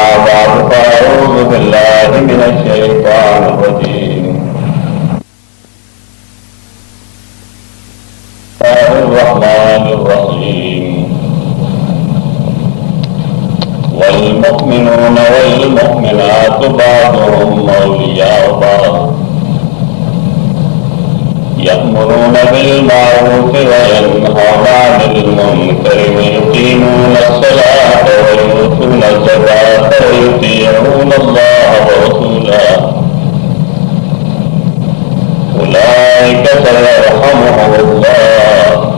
أما بعد فأعوذ بالله من الشيطان الرجيم الرحمن الرحيم والمؤمنون والمؤمنات بعضهم أولياء بعض يأمرون بالمعروف وينهون عن المنكر ويقيمون الصلاة ويؤتون الزكاة ويطيعون الله ورسوله أولئك سيرحمهم الله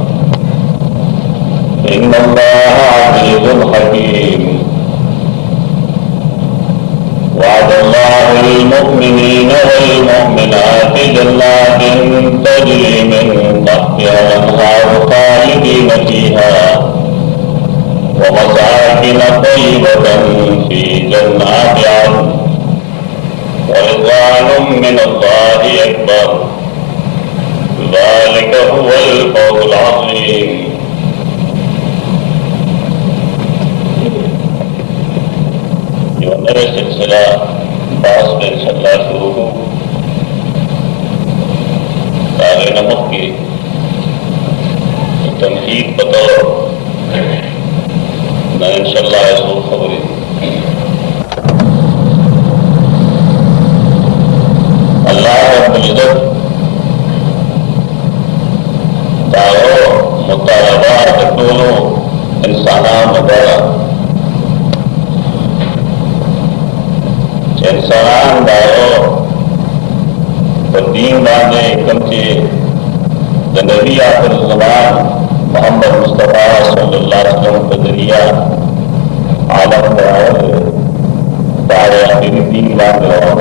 إن الله عزيز حكيم وعد الله المؤمنين والمؤمنات جنات تجري من تحتها الأنهار خالدين فيها ومساكن طيبة في جنات عدن ورضوان من الله أكبر ذلك هو الفوز العظيم. جو نئے سلسلہ باس میں انشاءاللہ شروع ہو دار نمک کی تنقید بطور میں انشاءاللہ ایسو خبری اللہ رب العزت دارو مطالبات ٹولو انسانان مدارا انسان دارو دین باندھے کمچے نبی آخر زمان محمد مصطفیٰ صلی اللہ علیہ وسلم کا ذریعہ عالم دار دار آخری دین باندھے رہا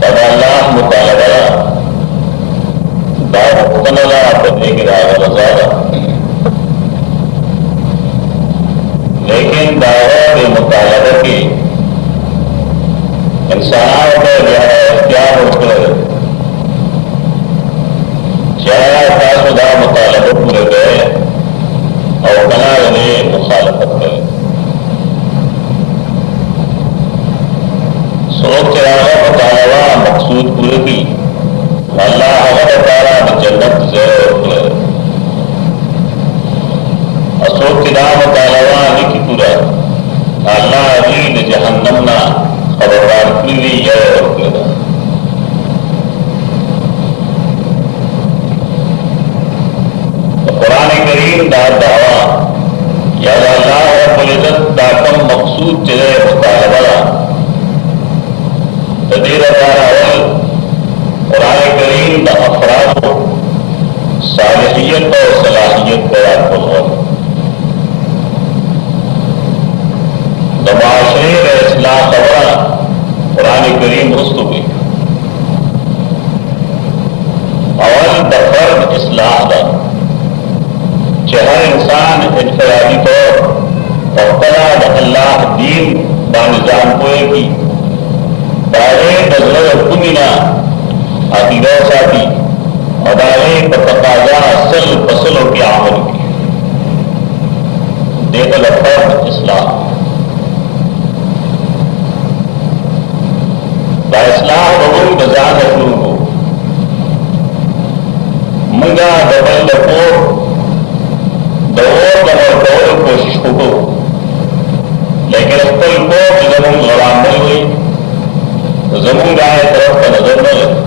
تب اللہ مطالبہ دار مطلع بدے کی راہ رضا لیکن دعوت کے مطالبہ کی انسانوں کا اختیار ہو کر چاہے خدا مطالبہ پورے گئے اور بنا رہے مخالفت کرے سوچ چراغا مطالبہ مقصود پورے کی اللہ اگر تعالیٰ جنت سے اصوب چدا مطالبہ لکھی پورا اللہ عزیز جہنم نہ خبردار کلی ہے قرآن کریم دا دعویٰ یا اللہ رب العزت دا کم مقصود چلے مطالبہ تدیر اول قرآن کریم دا افراد صالحیت اور صلاحیت بیان کرو معاشرے کا اصلاح خبر قرآن کریم رستو کی اول فرد اصلاح دا ہر انسان انفرادی طور مبتلا اللہ دین بانظام کوئے کی دارے بزرگ کنینا عقیدہ ساتھی ادارے بتقاضا اصل فصلوں کی عمل کی دیکھ فرد اصلاح اصلاح بغل بزان شروع ہو منگا دبل دپو دور دور دور کوشش کو لیکن اپل کو زمون غرام نہیں ہوئی زمون گائے طرف کا نظر نہ لگے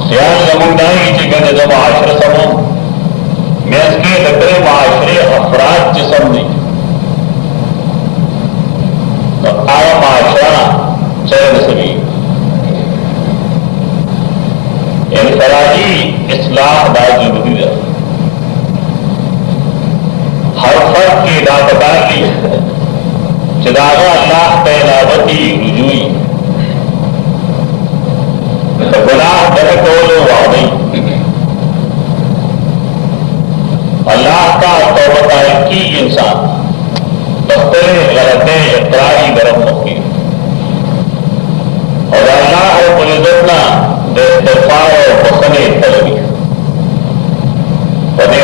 خیال زمون گائے کی چکن جب معاشرہ سمو میں اس کے لکڑے معاشرے افراد جسم نہیں آیا معاشرہ چل سکی انفرادی اصلاح دا ضروری ہے ہر فرد کی اداکاری چداغا اللہ پہلاوتی رجوئی گناہ درکول وعدی اللہ کا توبہ کی انسان دفتر غلطے اقراری درم مکی اور اللہ رب العزت استغفار اور بخنے طلبی بدے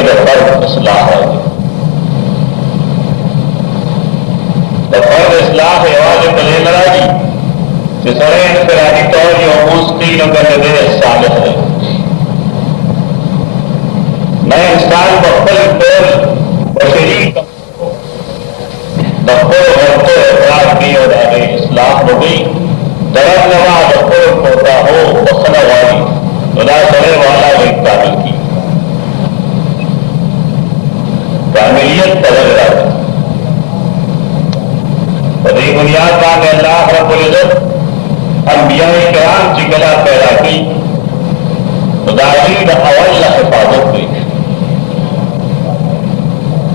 کامل کی کاملیت تلگ رہا بدی بنیاد باندھ اللہ رب العزت انبیاء کرام چکلا پیدا کی خدای دا اول حفاظت ہوئی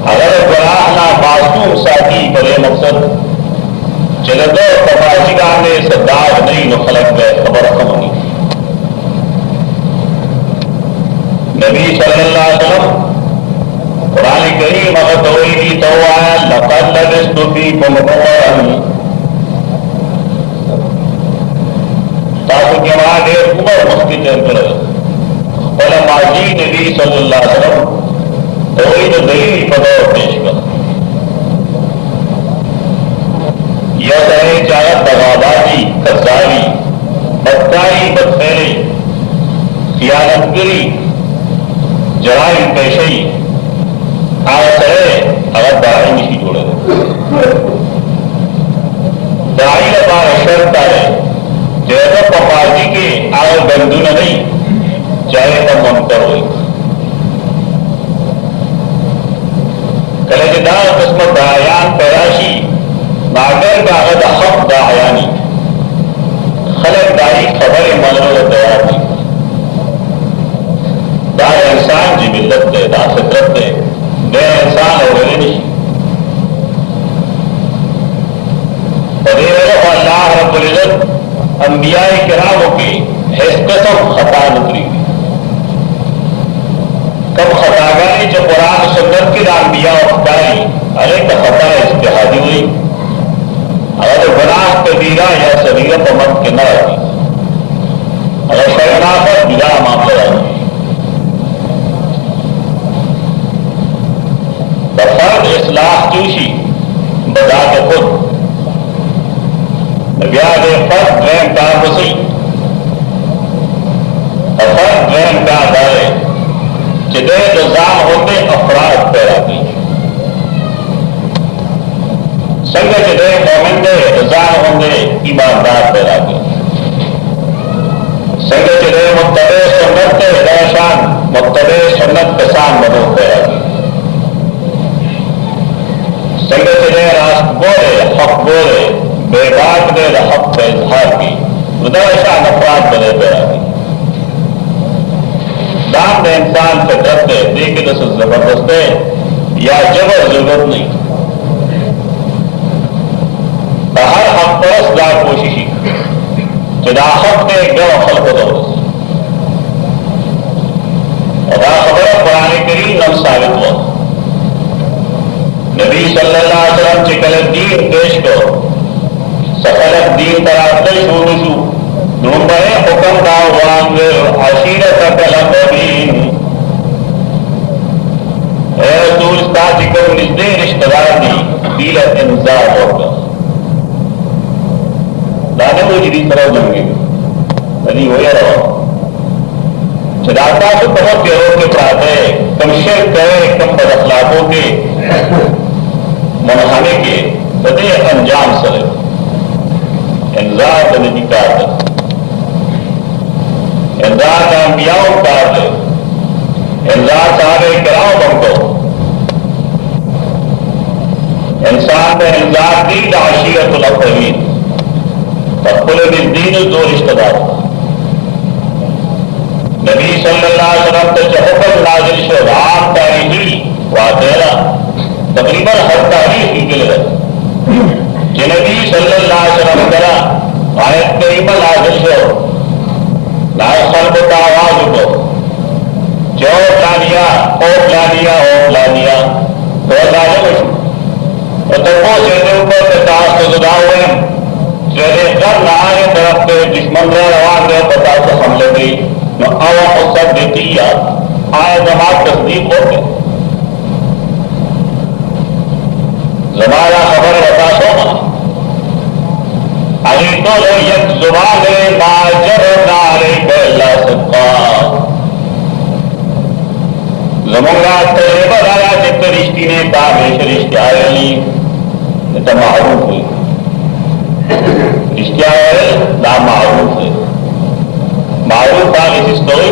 اگر گناہ نہ معصوم ساتھی بڑے مقصد چلدو تباہی گانے صداق نہیں نو خلق میں خبر کم نہیں نبی صلی اللہ علیہ وسلم قرآن کریم اگر دوئی کی تو آیا لقد لبثت فیکم عمرا تاسو کے وہاں دیر عمر مختی تیر کرے بل ماضی نبی صلی اللہ علیہ وسلم توحید دلیل پدور پیش کر یہ سہے چاہت دغابازی قذابی بدکاری بدفعلی خیانت گری جرائم پیشی آج سہے اگر داعی نہیں جوڑے داعی لبار شرط آئے جیسا پپازی کے آئے بندو نہیں چاہے تو منکر ہوئی کلے دار قسمت داعیان پیراشی ناگر کا غد حق داعیانی خلق داعی خبر منو تیار نہیں دا انسان جی ملت دے دا فطرت دے دے انسان ہوئے نہیں اور اللہ رب العزت انبیاء کراموں کی حس قسم خطا نکری کب خطا گاری جو قرآن سنت کی انبیاء اختاری ارے کا خطا اجتہادی ہوئی اگر گناہ کبیرہ یا صغیرہ تو مت کے نہ رہی اگر شرنافت بلا معاملہ رہی فرد اصلاح چوشی بذات خود بیاد فرد درم کار بسی فرد درم کار دارے چدے نظام ہوتے افراد پیدا کی سنگ چدے مومن دے نظام ہوتے ایماندار پیدا کی سنگ چدے متبع سنت درشان متبع سنت کسان مدو پیدا کی سنگ چدے راست بولے حق بولے بے بات دے حق کا اظہار کی درشان افراد بنے پیدا کی دام دے انسان سے ڈرتے دیکھے تو زبردست ہے یا جبر ضرورت نہیں ہر حق پرست دا کوششی چدا حق دے گو خلق دو ادا خبر قرآن کریم نم ثابت ہوا نبی صلی اللہ علیہ وسلم چکل دین پیش کو سفلت دین ترابطل شروع شو نمبر حکم دا وانگر عشیرت کلمبین اے رسول ستا چکم نزدے رشتدار دی دیلت انذار ہوگا لانے وہ جدید طرح جنگی ندی ہویا رہا چلاتا سے بہت گروہ کے پراتے کم شرک کرے کم بد اخلاقوں کے منحانے کے بدے انجام سرے انذار دنی کار دے انذار کا انبیاء کار دے انذار صحابہ کرام بن کو انسان میں انذار دی عشیرت الاقربین تقبل بالدین دو رشتہ دار نبی صلی اللہ علیہ وسلم تے جو حکم نازل شد عام تاریخی واقعہ تقریباً ہر تاریخ کی گل ہے کہ نبی صلی اللہ علیہ وسلم کرا آیت کریمہ نازل شد لائے خلق کا آواز اٹھو جو پلانیا او پلانیا او پلانیا تو ظالم شو اور تکو چہتے اوپر تتاس تو زدہ ہوئے چہتے کر نہانے طرف کے دشمن رہا روان دے پتا سے حملے گئی نو آوا خصد دیتی یا آئے جماعت تصدیق ہو گئے زمانہ خبر بتا سو علی تو لو یک زبان ماجر ناریک اللہ صدقا زمانہ تریبہ دایا جب رشتی نے بامیش رشتی آئے لی تو معروف ہوئی رشتی آئے لا معروف ہے معروف آگے سسٹوئی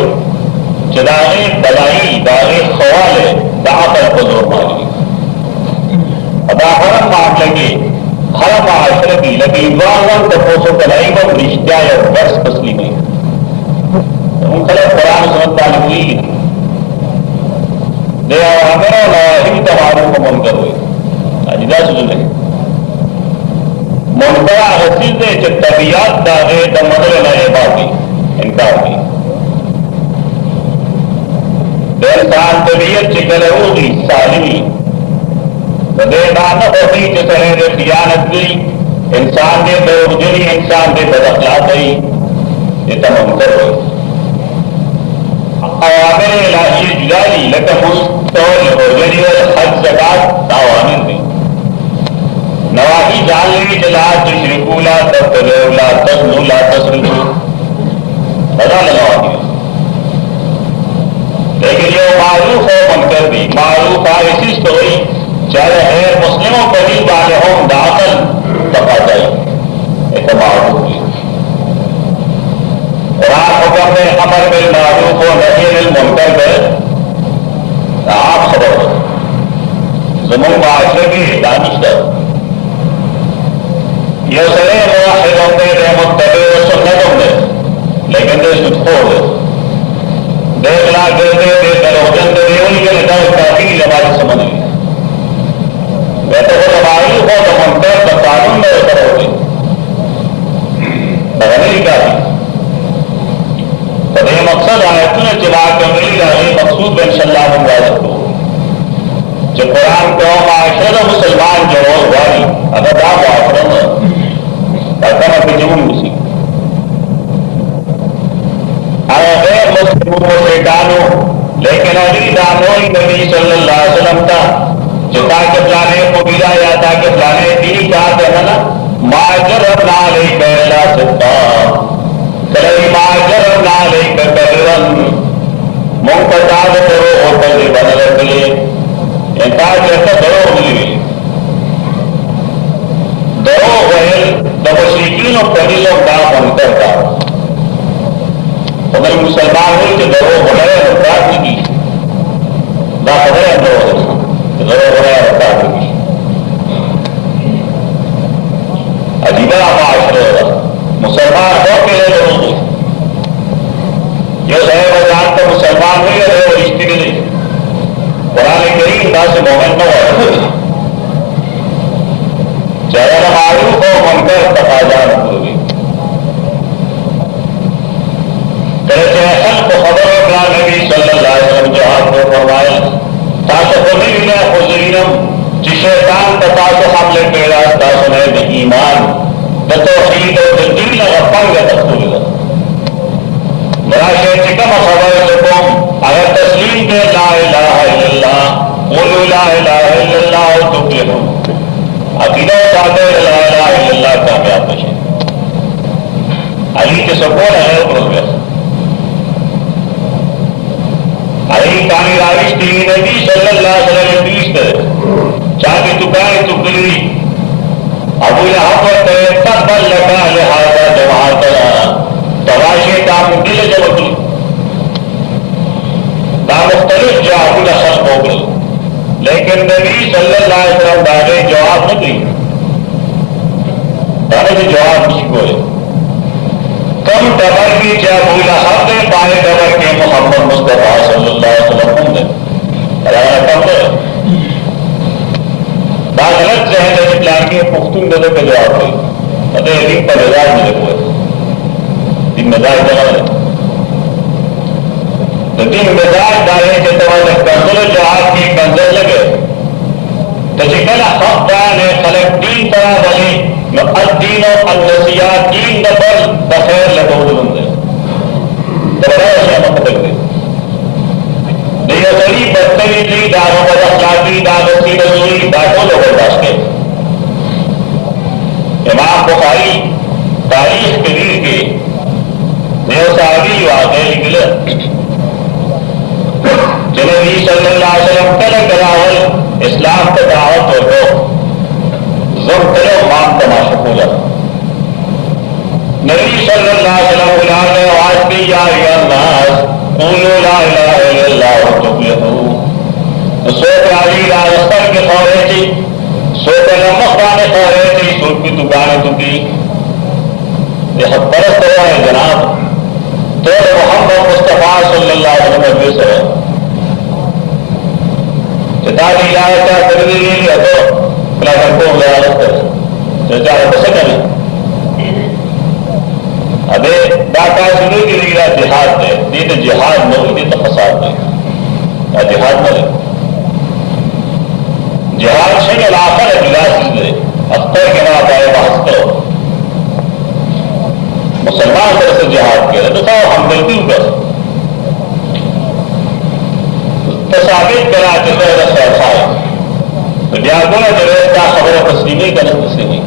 چداغے دلائی داغے خوالے دعقل قدر مالی ادا حرم معاملے کے حرم معاشرے کی لگی ابراہم تفوسو دلائی کو رشتہ یا درس تسلیم نہیں ان خلق قرآن سنت تعلیم ہوئی دے آمرہ نواہی تمہاروں کو منکر ہوئی اجدہ سجنے منکرہ حسیز دے چھ طبیعت داغے دمدر لئے باقی انکار کی دے انسان طبیعت چکل ہوگی سالمی دے دانا ہوگی چسرے دے خیانت گئی انسان دے دوجنی انسان دے بدخلاق گئی یہ تا منکر ہوئی عوامر الہی جلالی لکہ مستول ہوجنی والحج زکاة عوامر دی نواہی جان لی جلا تشرکو لا تبتلو لا تزنو لا تسرکو بدا لنواہی لیکن یہ معروف ہو منکر دی معروف آئیسیس تو ہوئی چاہے غیر مسلموں قریب آلے ہوں داخل تقاضائی ایک معروف دی قرآن حکم میں امر بالمعروف و نہی عن المنکر پر آپ خبر ہو زمون معاشرے کی دانشتہ یہ سرے موحد ہوں دے متبع و سنت ہوں دے لیکن دے سدخور دے دیکھ لا گردے دے دروجن دے ان کے لئے کافی لباس سمجھ لی ویسے وہ لبائی ہو تو منکر تو قانون میں اتر ہوگی بغنی کافی تو یہ مقصد آیتوں جواب کے ملی رہے مقصود انشاءاللہ من واضح ہو جو قرآن کو معاشرہ مسلمان جو روز والی اگر دا معاشرہ اکم اپنی جمعن مسی آیا غیر مسلموں کو شیطانوں لیکن علی داموئی نبی صلی اللہ علیہ وسلم کا جو تاکہ پلانے کو ملا یا تاکہ پلانے دینی کہا کہنا ماجر ابنا علیکہ اللہ سبتا کلی ماجر ابنا علیکہ کبرن منقطاد کرو ہوتر دی بنر کلی انتہا کہتا درو ملی درو غیر دمشرکین و قبیلوں کا منکر کا اگر مسلمان ہوئی کہ درو بڑھائے رکھات نہیں کی دا خبر اندر ہو درو بڑھائے رکھات نہیں کی عجیبہ معاشرہ ہوگا مسلمان ہو کے لئے درو ہوئی یہ صحیح بجان تو مسلمان ہوئی ہے وہ رشتی نہیں قرآن کریم دا سے مومن نہ ہوا چاہے معروف ہو منکر تقاضا ہوگی کہتے ہیں خلق خبر اپنا نبی صلی اللہ علیہ وسلم جو آپ کو فرمائے تاکہ قبیل میں حضرینم جی شیطان تتاسو حملے پیدا تاسو نے ایمان توحید و دین غفان کا تخصول ہے مراشد چکم خبر سکم اگر تسلیم کے لا الہ الا اللہ قولوا لا الہ الا اللہ تفلحون عقیدہ ساتھ لا الہ الا اللہ کامیاب بشے علی کے سکون ہے پروگریس علی کانی راوش تیری نبی صلی اللہ علیہ وسلم دیش دے چاہتے تو کائیں تو کلی ابو لہب و تبل لکا لہذا جماعتنا تواشی کام دل جمعی دا مختلف جو ابو لخلق ہو گئی لیکن نبی صلی اللہ علیہ وسلم دانے جواب نہ دی دانے سے جواب نہیں کوئے کم ڈبر کی جب ابو لہب نے پائے ڈبر کے محمد مصطفیٰ صلی اللہ علیہ وسلم ہوں نے اللہ کم دے دا غلط ذہن ہے پلان کے پختون دے کے جواب ہوئی مطلب دین پر مزاج ملے ہوئے دین مزاج جگہ ہے تو دین مزاج دارے کے توجہ کنزل جہاد کی کنزل لگے تو جکل حق بیان ہے خلق دین طرح بلی نو الدین و النسیات دین نبل بخیر لگو دلن دے تو بڑا ہے مقدر دے دیو سری بدتری لی داروں پر اخلاقی داغسی نزوری داکھو لوگ باشتے امام بخاری تاریخ کبیر کے دیو صحابی واقعی نکلے جنبی صلی اللہ علیہ وسلم کل کراول اسلام کا دعوت ہو تو زم کرو مان تماشا پولا نبی صلی اللہ علیہ وسلم نے آواز دی یا الناس قولوا لا الہ سوک علی راستر کے خورے تھی سوک مخوانے خورے تھی سوک بھی دکانے تو کی یہ حق پرست ہوا ہے جناب تو محمد مصطفیٰ صلی اللہ علیہ وسلم میں سر کتابی لایا کر دی ہے تو بلا کرتے ہو گیا چاہے بسے کریں ابھی ڈاکہ شروع کی لیے جہاد ہے یہ تو جہاد نہ ہوئی یہ تو فساد نہیں یا جہاد نہ رہے جہاد سے علاقہ ہے بلا چیز ہے اختر کے نام پائے بحث کرو مسلمان طرح سے جہاد کیا تو ہم غلطی کر ثابت کرا کہ ایسا ہے تو جاگو نے جو ہے خبر تسلیمی کا نہیں تسلیمی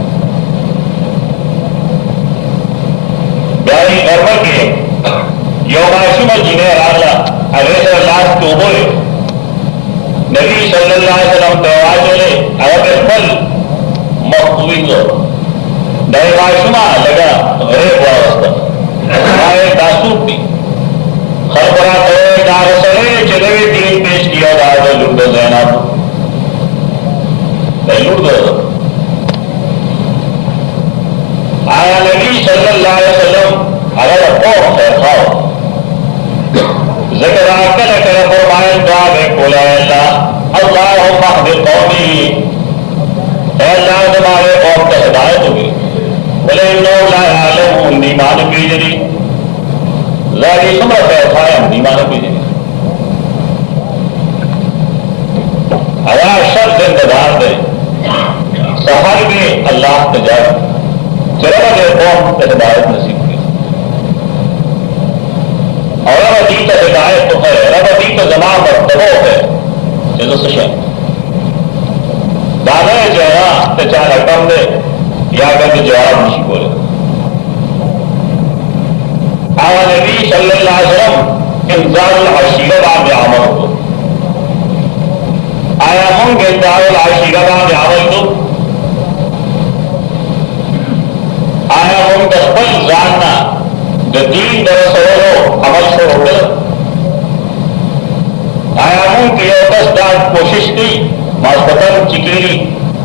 بیاری غربہ کے یوماشی میں جنہیں رالا علیہ اللہ تو بولے نبی صلی اللہ علیہ وسلم تیواز لے اگر پل مخوی دو نئے معاشمہ لگا غریب واسطہ آئے داسوک دی خربرہ کرے دار سرے چلے دین پیش کیا دار لوٹ دو زینب لوٹ دو آیا نبی صلی اللہ علیہ وسلم اگر قوم خیر خواہ ذکر آکل کر فرمائے دعا بے کولا اللہ اللہم اہد قومی اے اللہ تمہارے قوم کا ہدایت ہوگی بلے انہوں لا عالم ان دیمان کی جری ذالی سمر خیر خواہ ہم دیمان کی جری اگر شر زندگار دے سفر بھی اللہ تجارت چرا دے قوم کا ہدایت نصیب کی اور رب دی تو ہدایت تو ہے رب دی تو زمان مرتبہ ہے جیسے سشن دادا جہاں تو چاہے رقم دے یا کر کے جواب نہیں بولے آیا نبی صلی اللہ علیہ وسلم انذار العشیرہ بعد عمل کو آیا منگ انذار العشیرہ بعد عمل کو آیا منگ دسپل جاننا دین درسولو عمل سے ہو گئے آیا منگ کی اوٹس داد کوشش کی ماسپتن چکیری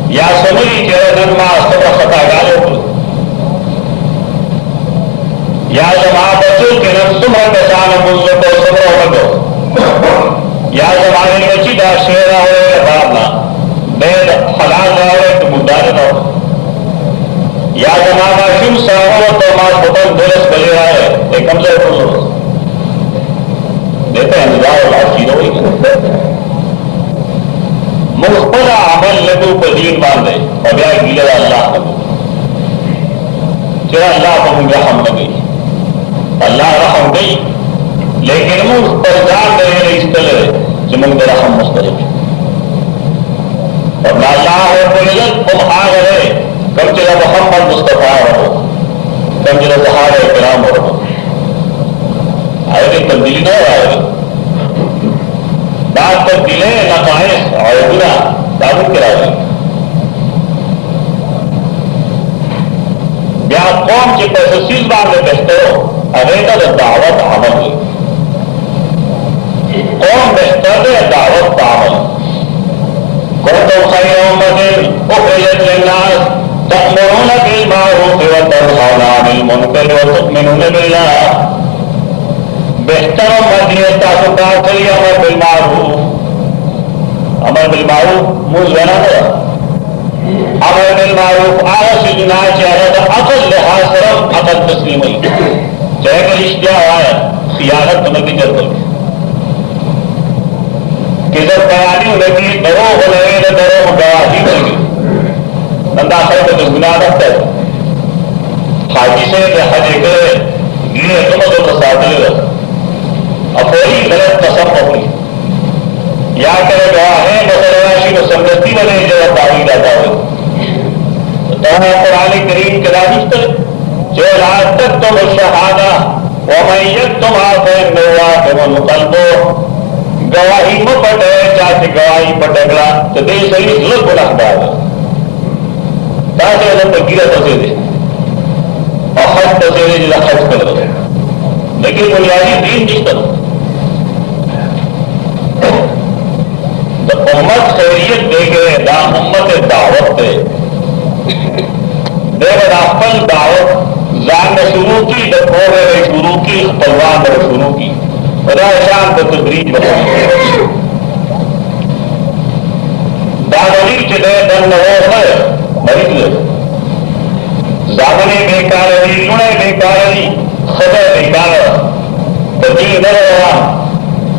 یا سمری چہرے دن ماسپتن خطا گالے ہو یا زمان بچوں کے نم سمر بچانا مزد کو سمر ہو گو یا زمان بچی دا شیرہ ہوئے بارنا بید حلال نہ ہوئے تو مدار نہ ہو یا زمان شم سامو تو ماسپتن درس بلے آئے ایک کمزر پرسو دیتے ہیں انتظار اللہ چیز ہوئی گا مخبر عمل لگو پر دین باندھے اور بیا گیلے اللہ لگو چرا اللہ پر مجھے رحم لگئی اللہ رحم گئی لیکن مجھ پر جان دے رہے اس طرح جو مجھے رحم مسترک اور اللہ رب العزت تم آ گئے کم چلا محمد مصطفیٰ ہو کم چلا صحابہ کرام ہو آئے گی تبدیلی نہ آئے گی بات تبدیلیں نقائص اور گناہ ثابت کرا گئی بیا قوم کی تحصیل بات میں بہتر ہو اگر دعوت عمل ہوئی قوم بہتر ہے دعوت عمل کنتم خیر امة اخرجت للناس تأمرون بالمعروف وتنهون عن المنکر وتؤمنون بالله بہتر امت تعلقات کے لیے امر بالمعروف منہ لینا ہے امر بالمعروف آیا سے جنا چاہے تو عقل لحاظ صرف عقل تسلیم ہوئی چاہے کہ رشتہ آیا خیانت تمہیں کی جرد ہوگی کہ جب بیانی لگی درو ہو لگے تو درو گواہی لگی نندا خیر کو تو گناہ رکھتا ہے حاجی سے کہ حج کرے یہ تمہیں تو تصادر ہے اپوری غلط قسم ہوئی یا کرے گواہیں مسلواشی کو سمجھتی بنے جو تعویل جاتا ہو تو قرآن کریم کے دانش تر جو رات تک تم شہادہ ومیت تم آتے نوا تم قلبو گواہی میں پٹے چاہتے گواہی پٹکلا تو دے صحیح ضرورت گناہ دار تاکہ اللہ پر گرہ پسے دے اور خط پسے دے جلہ خط کر دے لیکن بنیادی دین جس طرح امت خیریت دے گئے دا امت دعوت دے دے دا اپل دعوت زان نے شروع کی دکھو نے شروع کی پلوان نے شروع کی خدا شان کو تدریج بتائیں دانوی چلے دن نوور ہے مریض زامنے بیکار دی لڑے بیکار دی خدا بیکار بچی نہ رہا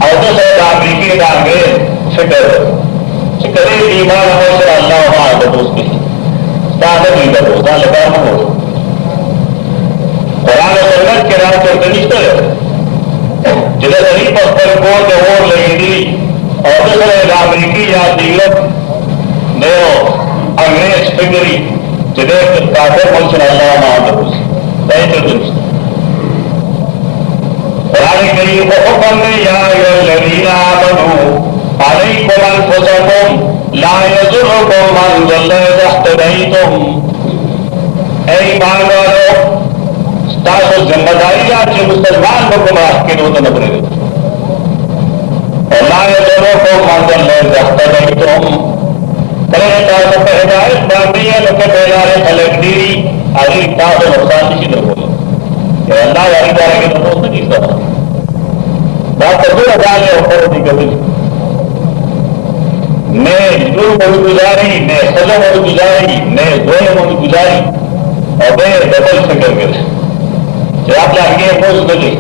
اور دوسرے امریکی ڈانگے فکر کدی ایمان ہو سر اللہ وہاں دوست کی نہیں دوست لگا ہو قرآن و سنت کے نام سے کنیشتر جدھر غریب پر کو اور لگی دی اور دوسرے امریکی یا دیگر نیو انگریز فکری جدھر کافر منشن اللہ وہاں دوست نہیں دوست قرآن کریم کو حکم نے یا الذین آمنوا علیکم انفسکم لا یضرکم من ضل اذا اهتدیتم اے ایمان والو تاسو ذمہ داری یا چې مسلمان کو گمراہ کې دوت نه پرې اور لا یضرکم من ضل اذا اهتدیتم کله تاسو په هدایت باندې لکه بیلاره خلق دی هغه تاسو نقصان نشي درکول اللہ والی بارے کے دوست نہیں کرتا بات تو ڈال ہے اوپر نہیں کرتی میں جو مڑ گزاری میں سزا مڑ گزاری میں دو مڑ گزاری اور میں ڈبل فکر کرے جب آپ لگے پوچھ دے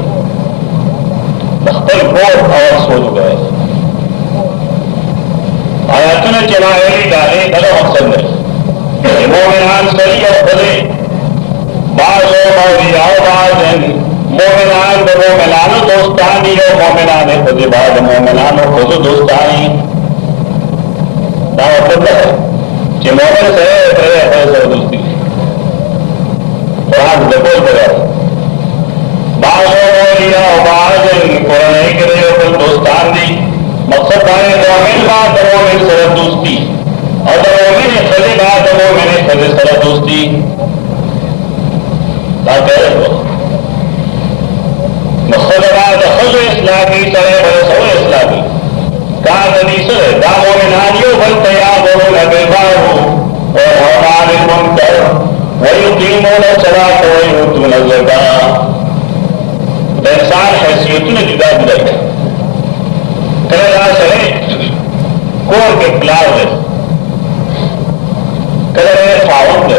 اختر کو اور سوچ گئے آیاتوں چنائے ڈالے بڑا مقصد ہے مومنان صحیح اور بھلے بعض اولیاء بعض مومنان و مومنان دوستانی و مومنان خود بعض مومنان و خود دوستانی نہ مطلب ہے کہ مومن سے ہے دوستی قرآن بکول کرے بعض اولیاء بعض قرآن نہیں کرے خود دوستان دی مقصد ہے مومن بعض مومن سے دوستی اور مومن خود بعض مومن خود سے دوستی مقصد بعد خود اسلامی سرے بڑے سو اسلامی کان ندی سرے دامو میں نانیو بلتے یابون بالمعروف وینہون عن المنکر ویقیمون الصلاۃ ویؤتون الزکاۃ انسان حیثیت نے جدا جدا کرے سرے کور کے پلاو دے کرے فاؤن دے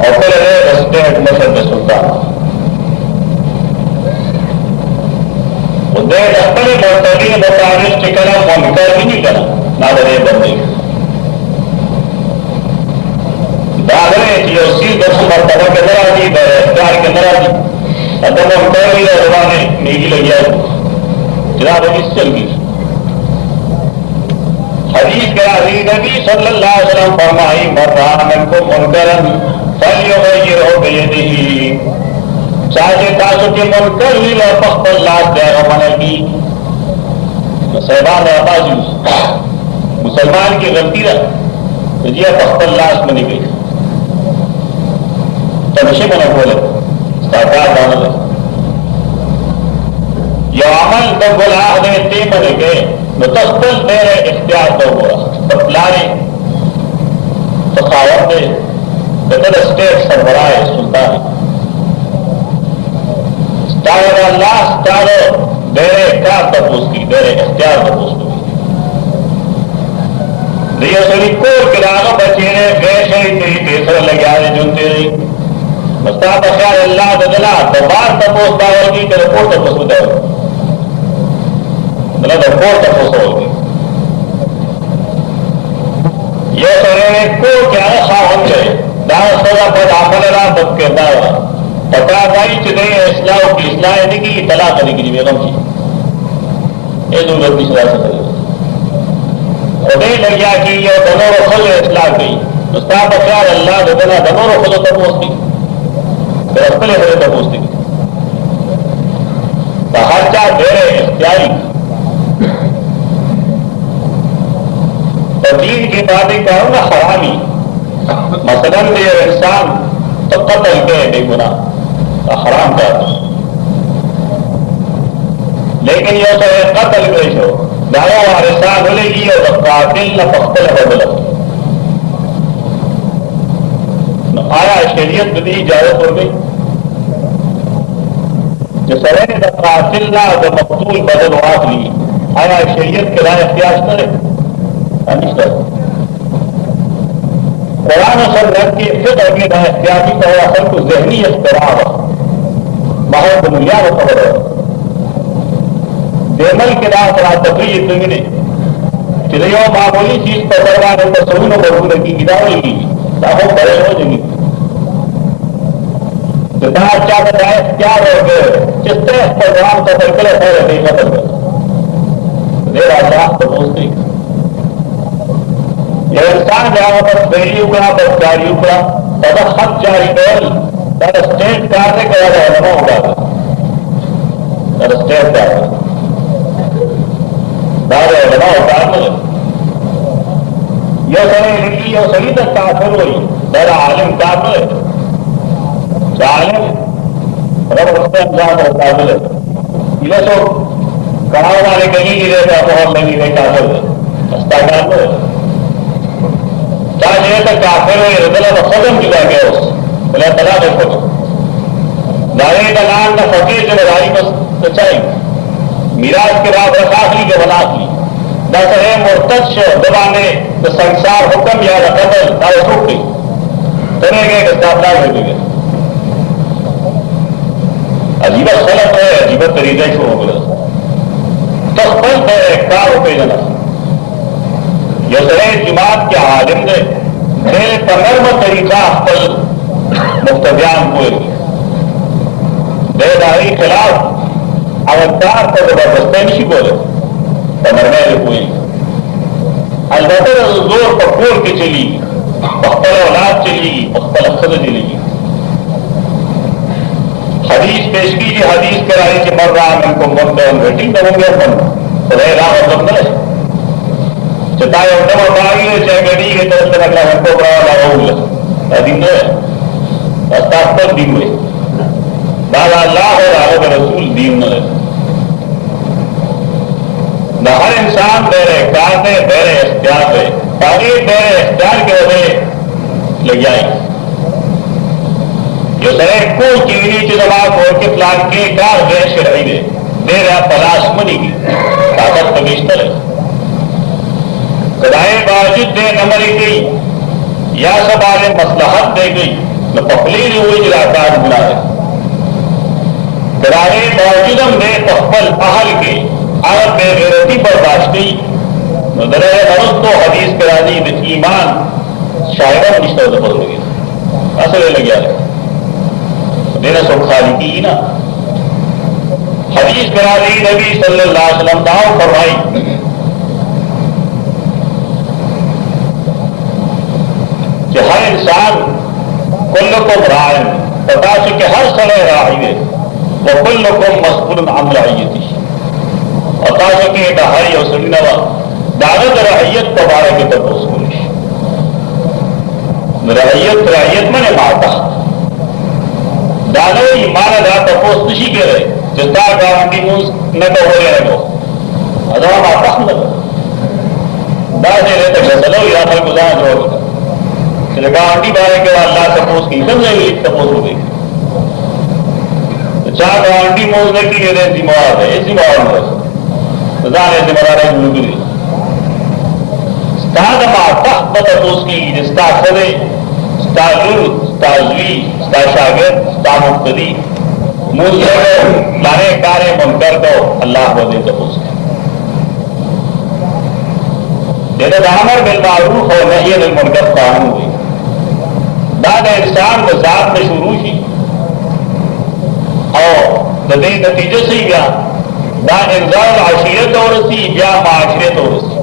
اور پھر اسٹیٹ مصر سلطان دیکھ اپنے مرتبی مطابق ٹکنا منکر بھی نہیں کرنا نہ بڑے بندے داخلے کی اسی دس مرتبہ کے اندر آتی اختیار کے اندر آتی ادب منکر بھی زبانے نیکی لگی آئی جناب حدیث چل گئی حدیث کے راضی نبی صلی اللہ علیہ وسلم فرمائی مرتان منکم منکرن فلیغیرہ بیدہ چاہے تاسو کے منکر ہی لو پخت اللہ دے غمانے کی صحبان آبازی مسلمان کی غلطی رہا جی پخت اللہ اس میں نہیں گئی تمشے میں نہ بولے استعداد آنے لگا یہ عمل تو گناہ دے تے بنے گئے متقبل میرے اختیار تو ہوا تپلارے تخاوت دے لیکن اسٹیٹ سربراہ سلطان ستارے اللہ ستارے میرے اختیار تپوس کی میرے اختیار تپوس کی دیو سری کور کراغ بچینے گیشے تیری تیسر لگی آنے جنتے رہی مستعب خیال اللہ دجلا دبار تپوس داور کی کہ رپورٹ تپوس داور مطلب رپورٹ تپوس ہوگی یہ سرے کور کیا خواہن جائے دار سوزا پر عمل را بد کے دارا پتا دائی چدے اصلاح کی اصلاح ہے کہ طلاق کرنے کی بیگم کی یہ ضرورت کی صلاح سے کرے خدے لگیا کہ یہ دنوں رو خل اصلاح گئی مستعب خیال اللہ دنا دنوں رو خل تپوس دی پھر اپنے خل تپوس دی تو ہر چاہ دیرے اختیاری تو دین کی باتیں کہوں گا حرامی مثلا دے انسان تو قتل کے بے گناہ حرام کا لیکن یہ تو قتل کے جو دایا وارثان ہو لے گی اور قاتل نہ پختل بدل آیا شریعت بدی اجازت ہو گئی جو سرے دا قاتل نہ دا مقتول بدل واق لی آیا شریعت کے رائے اختیار کرے قرآن و سنت کے فقہ کے رائے اختیاری کا اصل کو ذہنی اختراع محض بنیاد خبر ہے دیمل کے رائے پر تفریح تمہیں چلے معمولی چیز پر دربار تصون و بربود کی کتابیں کی تاہو بڑے ہو جائیں گی جتنا اچھا بتائے اختیار ہو گئے جس طرح پروگرام کا سرکل ہے نہیں ختم کر دیر آسان تو پوچھتے یہ انسان جہاں پر فیری اکڑا بدکاری اکڑا تب حق جاری کر تب اسٹیٹ کارنے کا رہنما ہوگا تب اسٹیٹ کارنے دار رہنما ہوگا یہ سنیں لڑکی یہ صحیح تک کافر ہوئی میرا عالم کافر عالم رب رستے انجام ہوتا ہے یہ سو کہاں والے کہیں نہیں رہتا بہت لگی رہے کافر رستہ کافر چاہے تک کافر ہوئے رضا کا خدم جدا گیا اس بلا تلا دیکھو دارے کا نام نہ فقیر جو لڑائی کو سچائی میراث کے بعد رکھاف لی کے بناف لی دس ہے مرتد دبانے تو سنسار حکم یا قتل دارے سوکھ گئی تنے گئے کہ استعمال ہو گئے عجیبہ خلق ہے عجیبہ طریقہ شروع ہو گیا تخبل ہے کار روپے جنا یہ سرے جماعت کے عالم نے میرے پنرم طریقہ اپل مقتدیان ہوئے بے داری خلاف اوتار کا زبردستے نہیں بولے پنرمے ہوئی البتہ زور پکور کی چلی مختل اولاد چلی گی مختل خد چلی گی حدیث پیش کی جی حدیث کرائی کہ مر رہا میں کو مردن ویٹنگ کروں گے اپن خدای راہ مطلب نہ چتائے اٹھا باغی ہے چاہے گڑی کے طرف سے اگلا ہم کو بڑا لگا ہوگا دن ہے استافتر دن ہوئے دادا اللہ اور آلہ رسول دین نہ نہ ہر انسان بیر اختیار دے بیر اختیار دے باقی بیر اختیار کے وجہ لگ جائیں جو سرے کو چینی چزباب اور کے پلان کے کار غیر شرعی دے دے رہا پلاس منی کی طاقت کا بیشتر ہے خدائے باوجود دے نمری گئی یا سب آلے مصلحت دے گئی نہ پخلی ہوئی جلاکار بنا ہے خدائے باوجود ہم دے تخبل اہل کے عرب بے غیرتی برداشتی نظر مرد تو حدیث کرانی ایمان شاعرہ مشتر دفر لگے اصل لگیا ہے دینا سب خالی کی نا حدیث کرانی نبی صلی اللہ علیہ وسلم دعو فرمائی کہ ہر انسان کلکم رائن پتا کہ ہر سڑے راہی ہے وہ کلکم مسئول عن رعیتی پتا کہ دہائی اور سننوا دعوت رعیت تبارہ کے تپوس ہوئی رعیت میں نے ماتا دانو ایمان دا تپوس نشی کے رہے جتا گارنٹی موز نہ تو ہو رہے گو ادھا ماتا ہم لگا دا سے رہتا شسلو یا پھر گزان جو ہوگا چلے گارنٹی بارے کے بعد اللہ تپوس کی سمجھے گئی تپوس ہو گئی چاہ گارنٹی موز نے کی یہ ذمہ ہے یہ ذمہ ہے زانے ذمہ ہے گلوگری ستاد ماتا تپوس کی جستا خدے ستا لور ستا زوی ستا شاگرد ستا مقتدی موز لانے کارے منکر کو اللہ کو دے تپوس کی جیسے دامر بالمعروف اور نہی عن المنکر قانون ہوئی بعد انسان کو ذات میں شروع ہی اور دے نتیجے سے ہی گیا دا انزال عشیرت اور سی بیا معاشرت اور سی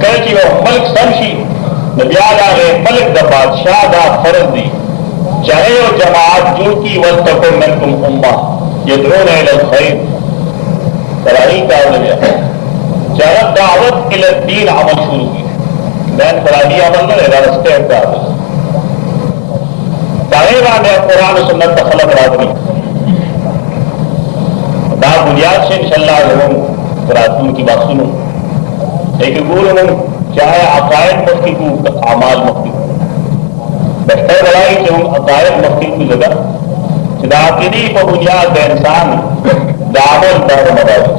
کہتی وہ ملک سمشی بیاد آگے ملک دا بادشاہ دا فرض دی چاہے وہ جماعت جو کی وَلْتَكُن مِنْكُمْ أُمَّةٌ يَدْعُونَ إِلَى الْخَيْرِ تراہی کار لگیا چاہے دعوت الى الدین عمل شروع کی دین فراہی عمل نہ رہا رستے اکتار ہے تاہیران ہے قرآن و سنت کا خلق رات نہیں دا بنیاد سے انشاءاللہ ہم قرآن کی بات سنو ایک گول میں چاہے عقائد مختی کو اعمال مختی کو بہتر بڑائی کہ ہم عقائد مختی کی جگہ عقیدی کو بنیاد انسان دعوت دار مدار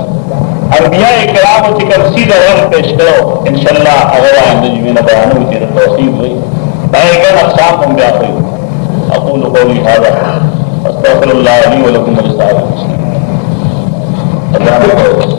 انبیاء کرام و چکر سیدھا ور پیش کرو انشاءاللہ اگر آئندہ جمعہ بیان ہوئی تھی توصیب ہوئی بائیگن اقسام ہم بیان ہوئی اقول قولی هذا استغفر اللہ علی ولکم ولسائر المسلمین اللہ